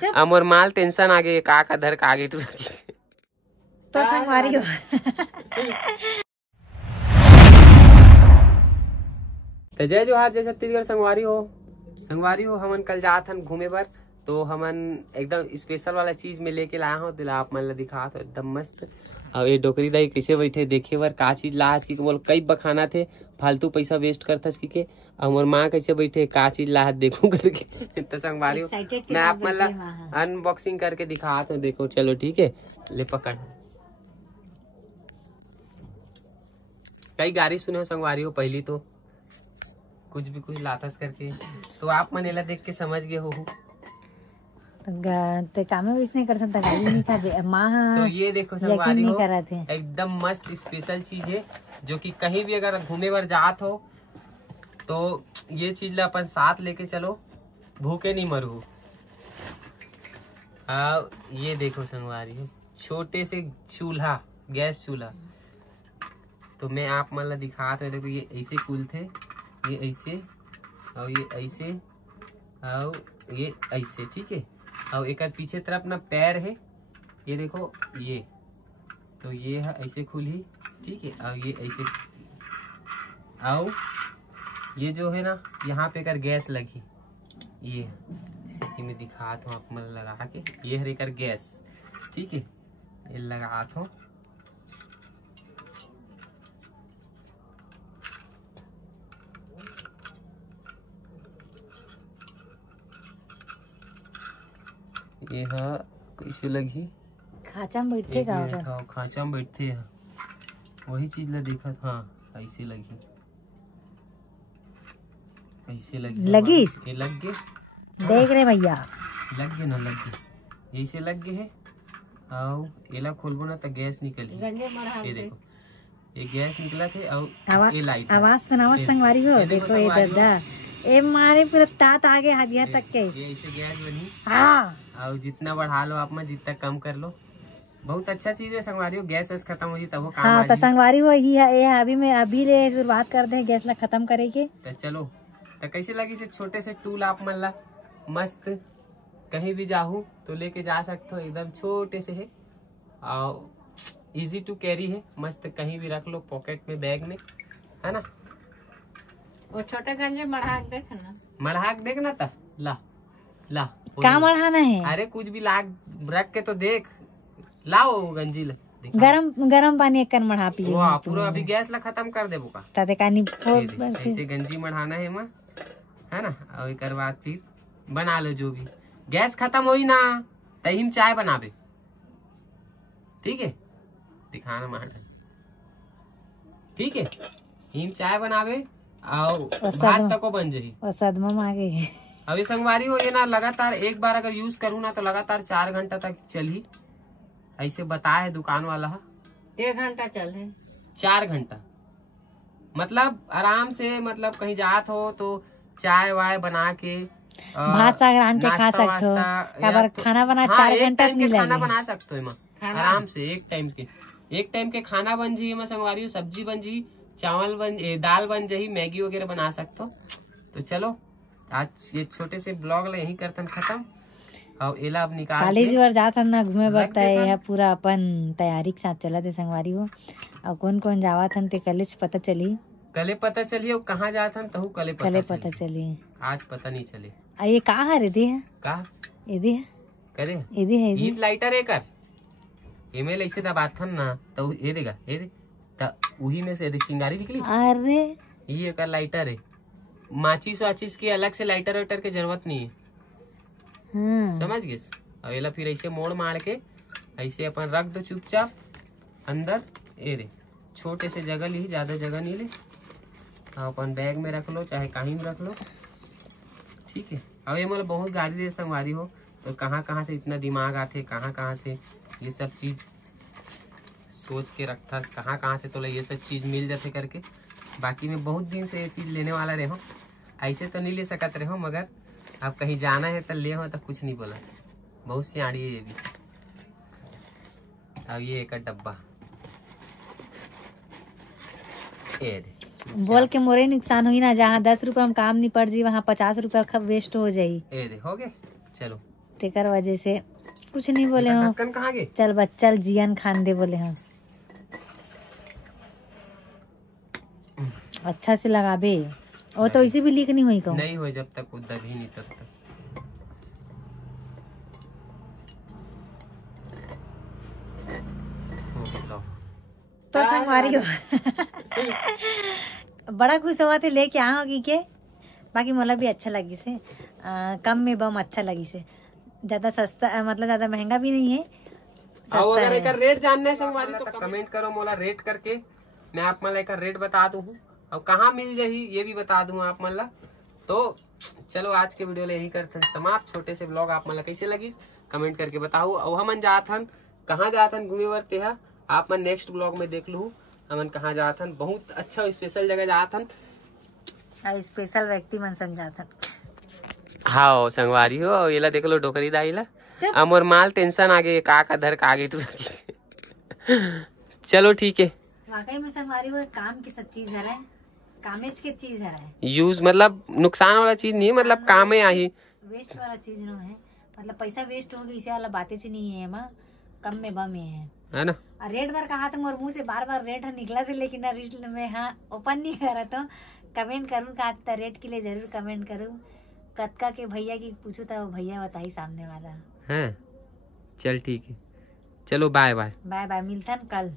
अमर माल tension आगे का धर का आगे तो संगवारी हो। तो जय जोहार, जय छत्तीसगढ़। संगवारी हो हमन कल जात हन घूमे बर, तो हमन एकदम स्पेशल वाला चीज में लेके लाया हूँ, दिला आप मन ला दिखा तो एकदम मस्त। और ये डोकरी दाई कैसे बैठे देखे बर का चीज ला की बोल कई बखाना थे, फालतू पैसा वेस्ट करथस की के। और मोर माँ कैसे बैठे का चीज ला देखू करके। तो संगवारी हो मैं आप मन ला अनबॉक्सिंग करके दिखा तो देखो, चलो ठीक है। ले पकड़ कई गाड़ी सुने हो संगवारी हो, पहली तो कुछ भी कुछ लातस करके, तो आप मन एला देख के समझ गए हो। तो कामे वैसे नहीं कर सकता, गाड़ी नहीं था माँ। तो ये देखो संगवारी हो एकदम मस्त स्पेशल चीज है, जो कि कहीं भी अगर घूमे बर जात हो तो ये चीज ला अपन साथ लेके चलो, भूखे नहीं मरू। ये देखो संगवारी हो छोटे से चूल्हा, गैस चूल्हा। तो मैं आप मन ला दिखा तो देखो, ये ऐसे कुल थे, ये ऐसे और ये ऐसे और ये ऐसे, ठीक है। और एक पीछे तरफ ना पैर है, ये देखो ये, तो ये है ऐसे खुली, ठीक है। और ये ऐसे, और ये जो है ना यहाँ पे कर गैस लगी, ये इसे मैं दिखाता हूँ आप मन लगा के। ये है कर गैस, ठीक है, ये लगाता हूँ। ये हाँ कैसे लगी, खाचा में बैठे का, खाचा में बैठते हैं, वही चीज ला देखा। हाँ ऐसे लगी, ऐसे लगी ये लग गए, देख रहे भैया, लग गए ना, लग गए ऐसे लग गए है। और एला खोलबो ना तो गैस निकली, ये देखो ये गैस निकला थे। और ये लाइट आवाज सुनावा संगवारी हो, देखो ये दादा ए मारे पूरा तात आगे हदिया तक के, ये ऐसे गैस बनी। हाँ, और जितना बढ़ा लो आप में, जितना कम कर लो, बहुत अच्छा चीज है संगवारी हो। गैस वैस खत्म हो जी तब वो काम। हाँ, तो संगवारी हो ही है, ये अभी मैं अभी ले शुरुआत कर दे गैस ला खत्म करे के। तो चलो, तो कैसे लगी से छोटे से टूल आप मन ला, मस्त कहीं भी जाहू तो लेके जा सकते हो, एकदम छोटे से है और इजी टू कैरी है, मस्त कहीं भी रख लो, पॉकेट में, बैग में, है ना। वो छोटे गंजे मढ़ाक देखना, मढ़ाक देखना था, ला ला क्या मढ़ाना है, अरे कुछ भी लाग रख के तो देख, लाओ गंजी ला, गरम पानी एक मढ़ा पी पूरा अभी गैस ला खत्म कर दे बुका। ऐसे गंजी मढ़ाना है माँ, है ना। और एक बाद फिर बना लो, जो भी गैस खत्म होई ना तहिम चाय बनाबे, ठीक है, दिखाना माडल, ठीक है। हिम चाय बनाबे और भात तक बन जाही, और सदमा मांगे। अभी संगवारी हो ये ना लगातार एक बार अगर यूज करूँ ना तो लगातार 4 घंटा तक चली, ऐसे बताया है दुकान वाला। 1 घंटा चल है, 4 घंटा मतलब आराम से, मतलब कहीं जात हो तो चाय वाय बना के भात साग के खा सकते हो, खाना बना 4 घंटा खाना बना सकते हो आराम से। एक टाइम के खाना बन जी, संगवारी हो सब्जी बन जी, चावल बन, दाल बन जाही, मैगी वगैरह बना सकते हो। तो चलो आज ये छोटे से ब्लॉग ला यही करतन खत्म। और एला अब निकाल कॉलेज वर जात ना घूमे बरता है, पूरा अपन तैयारी के साथ चला थे संगवारी हो। और कौन कौन जावत हन ते कॉलेज पता चली, कले पता चली। और कहाँ जात हन तहु कले पता चली, आज पता नहीं चले। ये कहा है रिदी है, का इदी है, करे इदी है, ईद लाइटर एकर ईमेल ऐसे दबात हन ना तो ये देगा, ये दे तो वही में से चिंगारी निकली। अरे ये एकर लाइटर है, माचिस वाचिस की अलग से लाइटर वाइटर की जरूरत नहीं है, समझ गए। और ये फिर ऐसे मोड़ मार के ऐसे अपन रख दो चुपचाप अंदर, ये दे छोटे से जगह ली, ज्यादा जगह नहीं ले, अपन बैग में रख लो चाहे कहीं में रख लो, ठीक है। और ये मतलब बहुत गाड़ी दे संगवारी हो, तो कहाँ कहाँ से इतना दिमाग आते, कहाँ कहाँ से ये सब चीज सोच के रखता, कहाँ कहाँ से तो ये सब चीज मिल जाते करके। बाकी मैं बहुत दिन से ये चीज लेने वाला रहे हो, ऐसे तो नहीं ले सकते रहे हो, मगर अब कहीं जाना है तो ले हो तो कुछ नहीं बोला, बहुत सियाड़ी है ये भी। अब ये एक डब्बा बोल के मोरे नुकसान हुई ना, जहाँ 10 रुपए में काम नहीं पड़ जी वहाँ 50 रुपया वेस्ट हो जाये। ए दे हो गए, चलो तेकर वजह से कुछ नहीं बोले हो। ढक्कन कहाँ गए? चल बच्चा जियान खान दे बोले हम। अच्छा से लगाबे, और तो इसे भी लीक नहीं हुई कहूँ। नहीं हो जब तक वो दबी नहीं तब तक। तो संगवारी हो बड़ा खुश हुआ थे लेके आ होगी के। बाकी मोला भी अच्छा लगी से, कम में बम अच्छा लगी से, ज्यादा सस्ता मतलब ज्यादा महंगा भी नहीं है, सस्ता अगर एक रेट जानने संगवारी तो कमेंट करो मोला, रेट करके मैं आप मला एक रेट बता दूँ और कहाँ मिल जाही ये भी बता दूँ आप मला। तो चलो आज के वीडियो ले यही करते हैं समाप्त। छोटे से ब्लॉग आप मला कैसे लगी कमेंट करके बताओ। और हमन जाथन कहाँ जाथन घूमे बर तेहा आप मन नेक्स्ट ब्लॉग में देख लू। हमन कहाँ जाथन, बहुत अच्छा स्पेशल जगह जाथन, स्पेशल व्यक्ति मन संग जाथन। हाँ संगवारी हो ये ला देख लो डोकरी दाई ला अमोर माल टेंशन आगे का धर का आगे तू चलो ठीक है। वाकई में संगवारी वो काम की सब चीज है, कामेज के चीज है, यूज मतलब नुकसान वाला चीज नहीं, मतलब काम में आई वेस्ट वाला चीज न है, मतलब पैसा वेस्ट हो गई इसे वाला बातें से नहीं है माँ, कम में बम है ना। और रेट बार कहा था मोर मुंह से बार बार रेट निकला था, लेकिन रेट में हाँ ओपन नहीं करा तो कमेंट करूँ कहा रेट के लिए जरूर कमेंट करूँ। कतका के भैया की पूछू था वो भैया बताई सामने वाला है। चल ठीक है, चलो बाय बाय। बाय बाय, मिलता कल।